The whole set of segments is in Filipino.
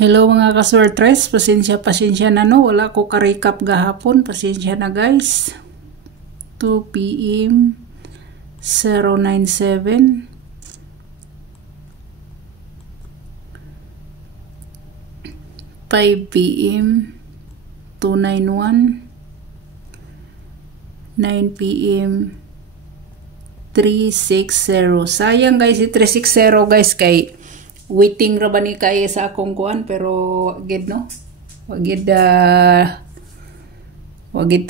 Hello mga kaswertres, pasensya na no, wala ko ka-recap gahapon, pasensya na guys. 2 PM 097 5 PM 291 9 PM 360. Sayang guys, si 360 guys kay waiting ra ba ni kay sa akong kuan, pero wagid no, wagid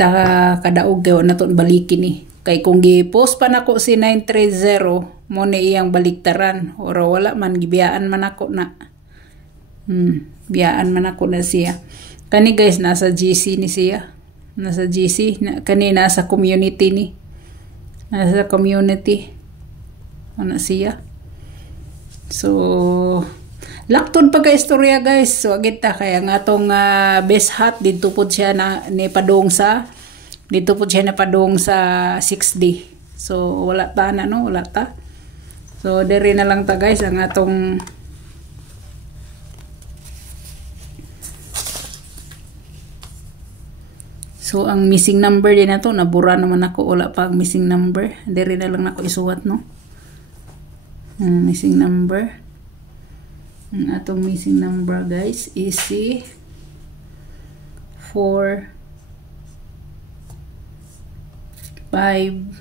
ta kadaog kay na ton balikin ni kay kung gi-post pa nako si 930 mo ni iyang baliktaran or wala man gibiyaan man ako na biyaan man ako na siya. Kani guys nasa GC ni siya, nasa GC na, kani nasa community ni, nasa community ana siya. So laktod pa ka istorya guys, so agit ta kaya nga tong best hat dito po siya na ni padong sa, dito po siya na padong sa 6D. So wala ta na no, wala ta. So dere na lang ta guys ang atong so ang missing number din na to, nabura naman ako, wala pa ang missing number. Dere na lang ako isuwat no. Missing number. Ang atong missing number guys is si 4 5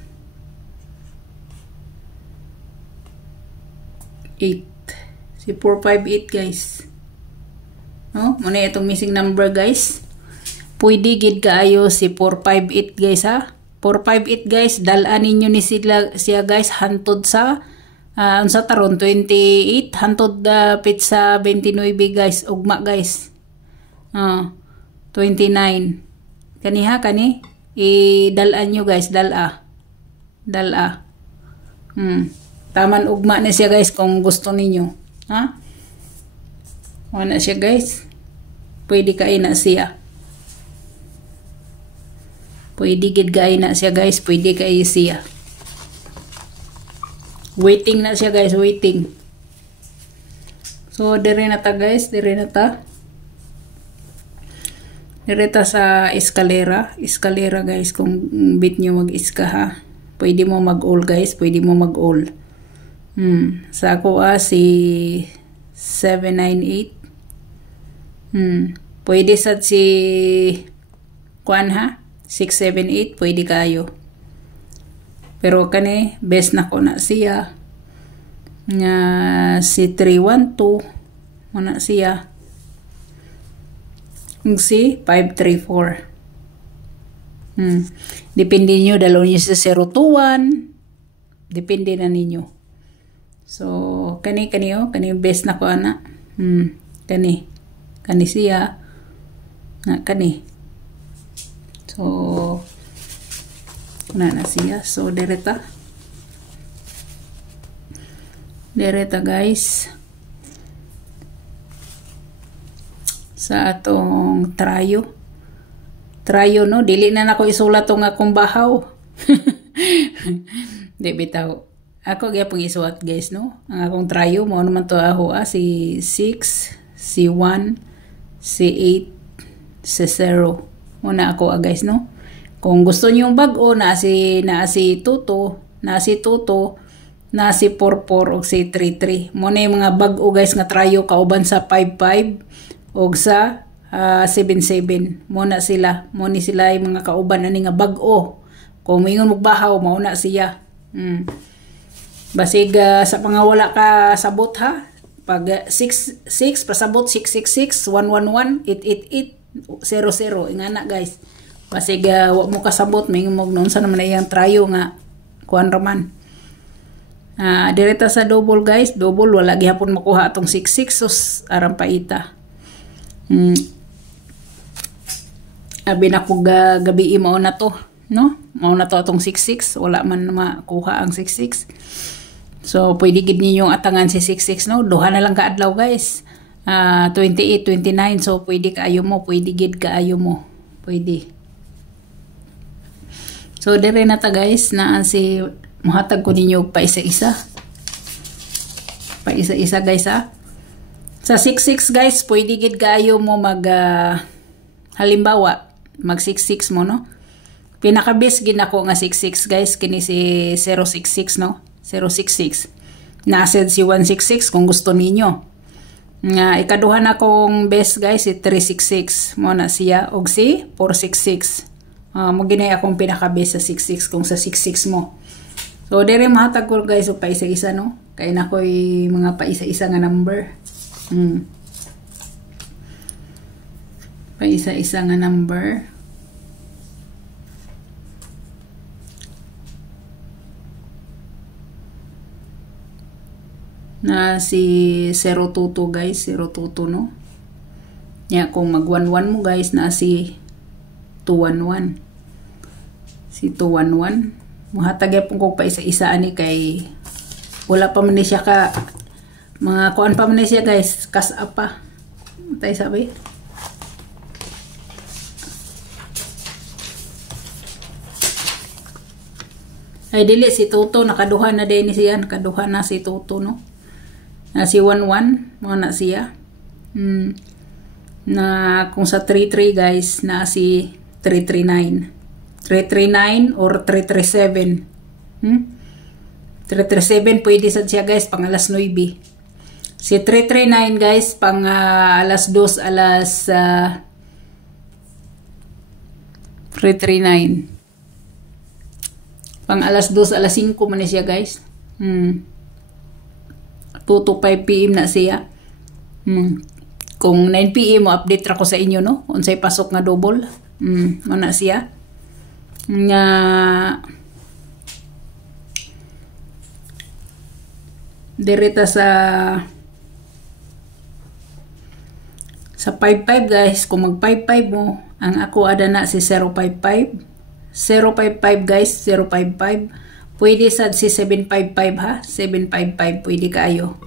8. Si 458 guys. No, muna itong missing number guys. Pwede gid kaayo si 458 guys ha. 458 guys, dalan ninyo ni siya guys hantod sa unsa taron 28 hantod pizza 29 guys, ugma guys. 29 kani ha, kani dalan nyo guys, dala taman ugma na siya guys kung gusto ninyo ha. Wala siya guys, pwede kay na siya, pwede gid kay na siya guys, pwede kay siya. Waiting na siya guys, waiting. So dire na ta guys, dire na ta. Dire ta sa eskalera, eskalera guys, kung bit nyo mag-iska ha. Pwede mo mag-all guys, pwede mo mag-all. Sa ako si 798. Pwede sa si kuan ha, 678, pwede kayo. Pero kani best na ko na siya nga si 312 mo na siya, si 534. Depende nyo, dalaw nyo sa 021, depende na ninyo. So kani best na ko ana. Kani siya na kani. So na siya. So direta guys sa atong trayo no, dili na nako isulat tong akong bahaw. Di bitaw ako gyapon isulat guys no, ang akong trayo mo naman to aho si 6, si 1, si 8, si 0 muna ako guys no. Kung gusto niyo yung bag-o na si Tuto, na si 44 o si 33. Muna yung mga bag-o guys nga trayo kauban sa 55 o sa 77. Muna sila yung mga kauban ani nga bag-o. Kung mayon magbahaw mauna siya. Basig sa pangawala ka sabot ha. Pag 66 pasabot 666 111 888 00 ingana guys. Basig wa mo kasabot may mo noon sa naman iyang trayo nga kuan raman. Direta sa double guys, double wala gihapon makuha atong 66 sus aram paita. Abi na ko gabi mao na to no, mao na to atong 66, wala man makuha ang 66. So pwede gid ninyong atangan si 66 no, duha na lang ka adlaw guys. 28, 29, so pwede kaayo mo, pwede gid kaayo mo, pwede. So dire na ta guys, na si muhatag ko ninyo pa isa-isa guys ha. Sa 66 guys, pwede gid kaayo mo mag halimbawa mag 66 mo no. Pinaka-best gid nako nga 66 guys kini si 066 no. 066. Nased si 166 kung gusto ninyo. Nga ikaduha na kong best guys si 366 mo na siya og si 466. Mo ginay akong pinaka-best sa 66 kung sa 66 mo. So dire mahatag ko guys og paisa-isa no. Kay nakoy mga paisa-isa nga number. Paisa-isa nga number. Na si 022 guys, 022 no. Ya kung mag 11 mo guys na si 211. Si 211. Muhatag yapon ko pa isa-isa ani kay wala pa man ni siya ka mga kuan pa man ni siya guys, kas up pa. Tay sabi. Ay dili si Toto nakaduha na din siya, nakaduha na si Toto no. Na si 11 mo na siya. Na kung sa 33 guys na si 339. 339 or 337. 337 pwede sa siya guys pang alas 9. Si 339 guys pang alas 2 alas 339 pang alas 2 alas 5 man siya guys. 2 to 5 PM na siya. Kung 9 PM mo update ra ko sa inyo no unsay pasok nga double. Mo na siya. Nga direta sa 55 guys, kung mag 55 mo, ang ako ada na si 055. 055 guys, 055. Pwede sa si 755 ha, 755 pwede kayo.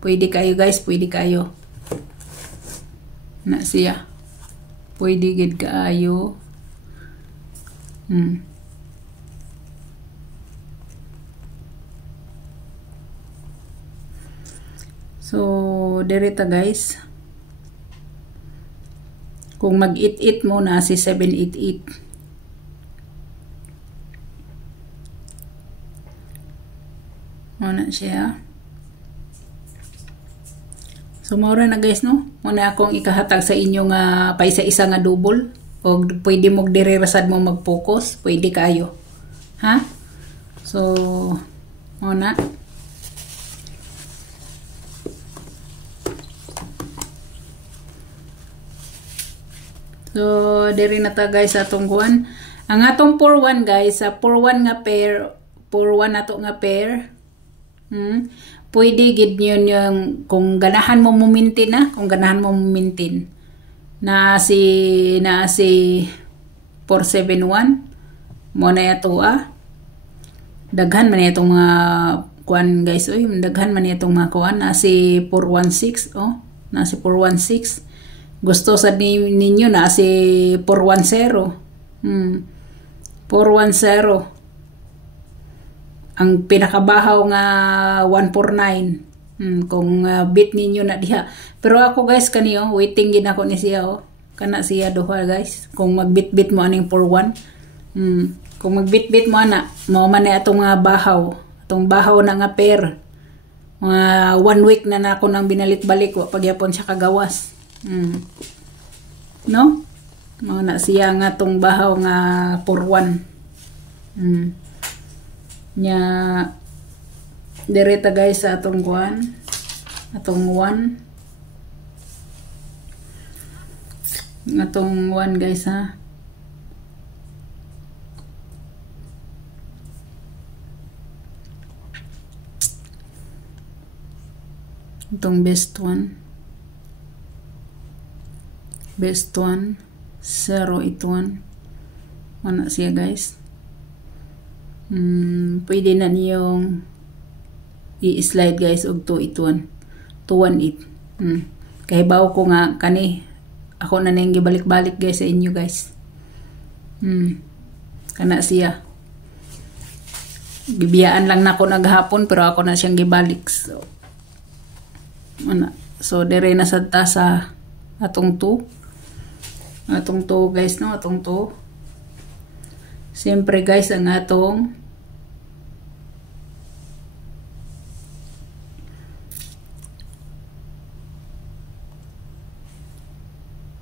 Pwede kayo guys, pwede kayo. Na siya. Pwede gid kaayo. So, direta guys. Kung mag-it-it mo na si 788. Muna siya. So, maura na guys no. Muna akong ikahatag sa inyo nga paisa-isa nga double. O pwede mo dire-rasad mo mag-focus. Pwede kayo. Ha? So, muna. So, diri na ta guys atong kuan. Ang atong 41 guys, sa 41 nga pair, 41 nato nga pair. Pwede gid yun yung kung ganahan mo maintain na, kung ganahan mo maintain. Na si 471 mo na yato daghan man itong mga kuan guys oy, daghan man itong mga kuan na si 416 na si 416. Gusto sa ninyo na si 410. 410. Ang pinakabahaw nga 149. Kung bit ninyo na diha. Pero ako guys kaniyo, waiting gid ako ni siya Kana siya duha guys. Kung magbit-bit mo aning 41. Kung magbit-bit mo ana, mao man na atong mga bahaw. Atong bahaw na nga pair. Mga 1 week na nako nang binalit-balik wa pagyapon siya kagawas. No? Mao na siya nga tong bahaw nga 41. Nya direta guys sa atong kuan, atong 1 guys ha. Itong best one 081 ano siya guys. Pwede na niyong i-slide guys og 281 218. Kay bawo ko nga kani ako na nang gibalik-balik guys sa inyo guys. Kana siya. Bibiyaan lang nako naghapon pero ako na siyang gibalik. So So dire na sad ta sa atong 2 guys, no, atong 2. Siyempre guys, ang atong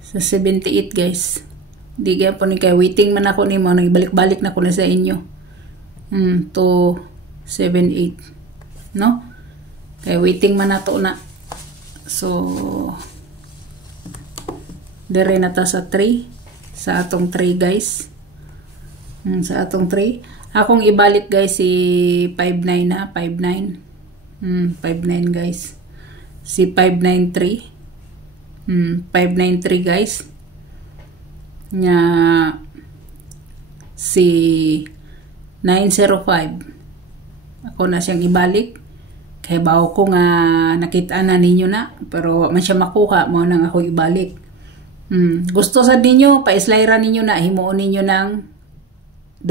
sa 78 guys. Di kaya po ni kay waiting man ako ni mo, nagbalik-balik na ko na sa inyo. 2, 7, 8. No? Kay waiting man na to na. So, dire na ta sa 3. Sa atong 3 guys. Sa atong 3. Akong ibalik guys si 59 na. 59. 59 guys. Si 593. 593 guys. Nya si 905. Ako na siyang ibalik. Kay bawo ko nga nakita na ninyo na. Pero man siya makuha mo nang ako ibalik. Gusto sa ninyo, pa-slyra ninyo na. Himuon ninyo ng 2.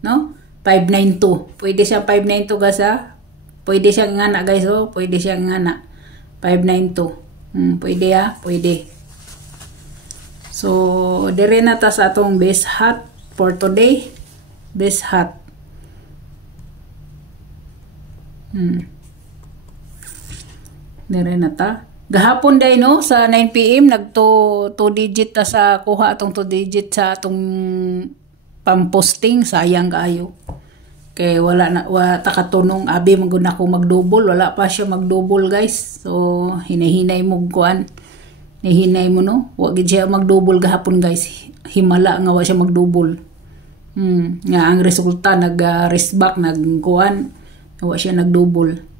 No? 592. Pwede siya 592 guys ha. Pwede siyang ngana guys. Oh. Pwede siyang ngana. 592. Pwede ha. Pwede. So, dire na ta sa atong best hat for today. Best hat. Dire na ta. Gahapon day no sa 9 PM nag 2 digit ta sa kuha atong 2 digit sa atong pamposting. Sayang kaayo. Kay wala ta katunong abi maguna ko magdouble, wala pa siya magdouble guys. So hinahinay mo kuan. Nihinay mo no. Wa gid siya magdouble gahapon guys. Himala nga wa siya magdouble. Nga ang resulta nag rest back nagkuan. Wa siya nagdouble.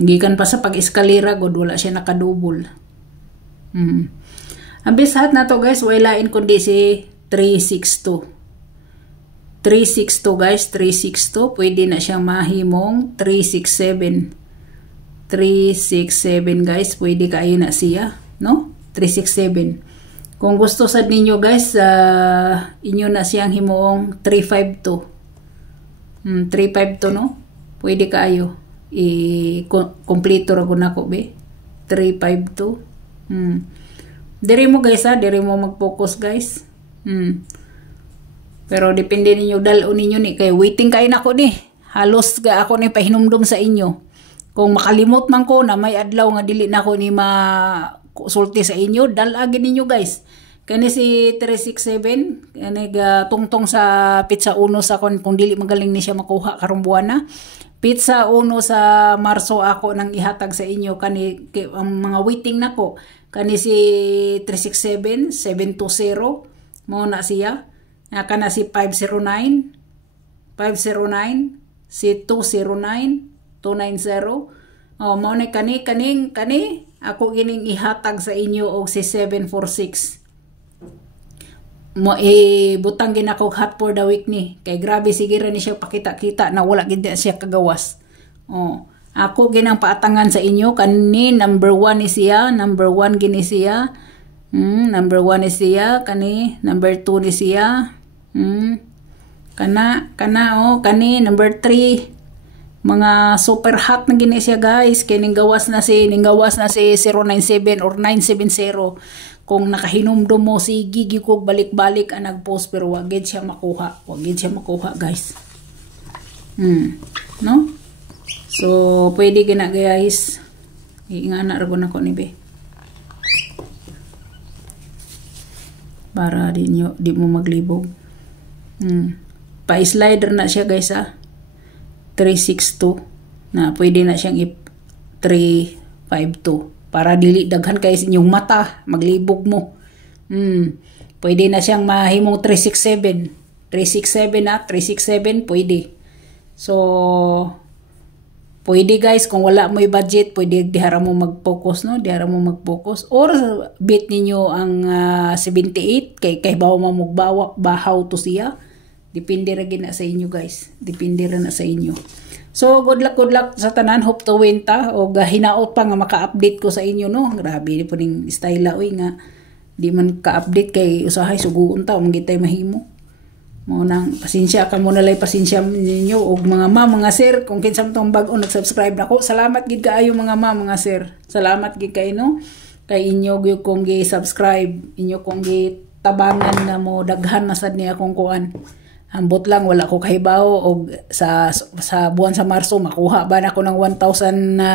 Gikan pa sa pag-eskalera god wala siya nakadouble. Ang best hat na to guys wala in kundi si 362. 362 guys, 362. Pwede na siyang mahimong 367. 367 guys, pwede kayo na siya, no? 367. Kung gusto sad ninyo guys, inyo na siyang himuong 352. 352 no? Pwede kayo. Kompleto ra gud nako be. 352. Diri mo guys ha, diri mo mag-focus guys. Pero depende ninyo dalo ninyo ni kay waiting kay nako ni. Halos ga ako ni pahinumdum sa inyo. Kung makalimot man ko na may adlaw nga dili nako ni masulti sa inyo, dalagi ninyo guys. Kani si 367 kani ga tungtong sa pizza 1 sa kung dili magaling ni siya makuha karong buwan na. Pizza 1 sa Marso ako nang ihatag sa inyo kani ang mga waiting nako. Kani si 367 720 mo na siya. Kana si 509, si 209, 290. Mao ni kani ako gining ihatag sa inyo og si 746. Mo butang gin ako hat for the week ni. Kay grabe sige ra ni siya pakita-kita na wala gid siya kagawas. Ako ginang paatangan sa inyo kani number 1 ni siya, number 1 gini siya. Number 1 ni siya, kani number 2 ni siya. Kani number 3 mga super hot na gini siya guys kay ninggawas na si 097 or 970 kung nakahinumdum mo si gigi ko balik-balik ang nagpost pero wag gid siya makuha guys. No? So pwede gina guys ingana ra gud nako ni be para di mo maglibog. Pa-slider na siya guys 362 na pwede na siyang 352 para dili daghan kay inyong mata maglibog mo. Pwede na siyang mahimong 367 367 pwede. So pwede guys kung wala mo budget pwede dihara mo mag-focus no, dihara mo mag-focus or bit ninyo ang 78 kay bawo mo bahaw to siya. Depende ra gina sa inyo guys. Depende ra na sa inyo. So good luck sa tanan. Hope to win ta o hinaot pa nga maka-update ko sa inyo no. Grabe ni po ning style nga di man ka-update kay usahay suguon ta mangitay mahimo. Mo nang pasensya ka mo nalay pasensya ninyo og mga mga sir kung kinsam tong bag-o nag-subscribe nako. Salamat gid kaayo mga mga sir. Salamat gid kay no kay inyo gyud kong gi-subscribe, inyo kong gitabangan na mo daghan na sad niya akong kuan. Ambot lang wala ko kahibaw og sa buwan sa Marso makuha ba na ako ng 1,000 na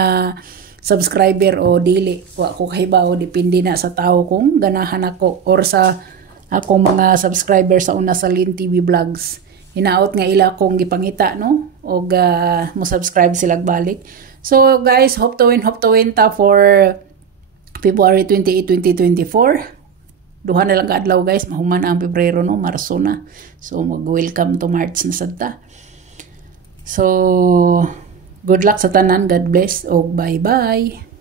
subscriber o dili. Wa ko kahibaw, depende na sa tao kung ganahan ako or sa akong mga subscriber sa una sa Lynn TV Vlogs. Hinaot nga ila kong gipangita no og mo subscribe sila balik. So guys, hope to win ta for February 28, 2024. Duha na lang adlaw guys, mahuman ang Pebrero no, Marso na. So mag-welcome to March na sad ta. So good luck sa tanan, God bless og bye-bye.